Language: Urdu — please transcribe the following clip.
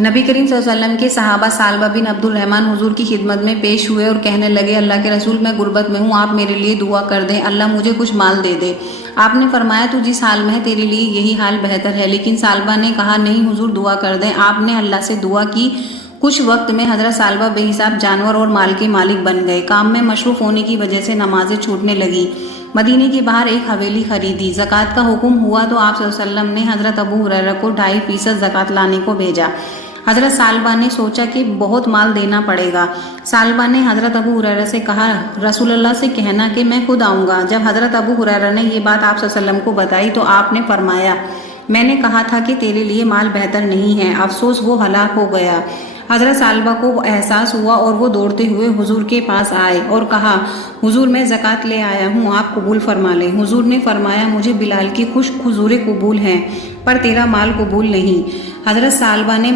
نبی کریم صلی اللہ علیہ وسلم کے صحابہ سالبہ بن عبد الرحمن حضور کی خدمت میں پیش ہوئے اور کہنے لگے، اللہ کے رسول، میں غربت میں ہوں، آپ میرے لیے دعا کر دیں، اللہ مجھے کچھ مال دے دے۔ آپ نے فرمایا، تو جس حال میں ہے تیرے لیے یہی حال بہتر ہے۔ لیکن سالبہ نے کہا، نہیں حضور، دعا کر دیں۔ آپ نے اللہ سے دعا کی۔ کچھ وقت میں حضرت سالبہ بے حساب جانور اور مال کے مالک بن گئے۔ کام میں مصروف ہونے کی وجہ سے نمازیں چھوٹنے لگیں۔ مدینے کے باہر ایک حویلی خریدی۔ زکوٰۃ کا حکم ہوا تو آپ صلی اللہ علیہ وسلم نے حضرت ابو ہریرہ کو 2.5% زکوٰۃ لانے کو بھیجا۔ حضرت سالبہ نے سوچا کہ بہت مال دینا پڑے گا۔ سالبہ نے حضرت ابو ہریرہ سے کہا، رسول اللہ سے کہنا کہ میں خود آؤں گا۔ جب حضرت ابو ہریرہ نے یہ بات آپ صلی اللہ علیہ وسلم کو بتائی تو آپ نے فرمایا، میں نے کہا تھا کہ تیرے لیے مال بہتر نہیں ہے، افسوس وہ ہلاک ہو گیا۔ حضرت سالبہ کو احساس ہوا اور وہ دوڑتے ہوئے حضور کے پاس آئے اور کہا، حضور میں زکوٰۃ لے آیا ہوں، آپ قبول فرما لیں۔ حضور نے فرمایا، مجھے بلال کی خشک کھجوریں قبول ہیں پر تیرا مال قبول نہیں۔ حضرت سالبہ نے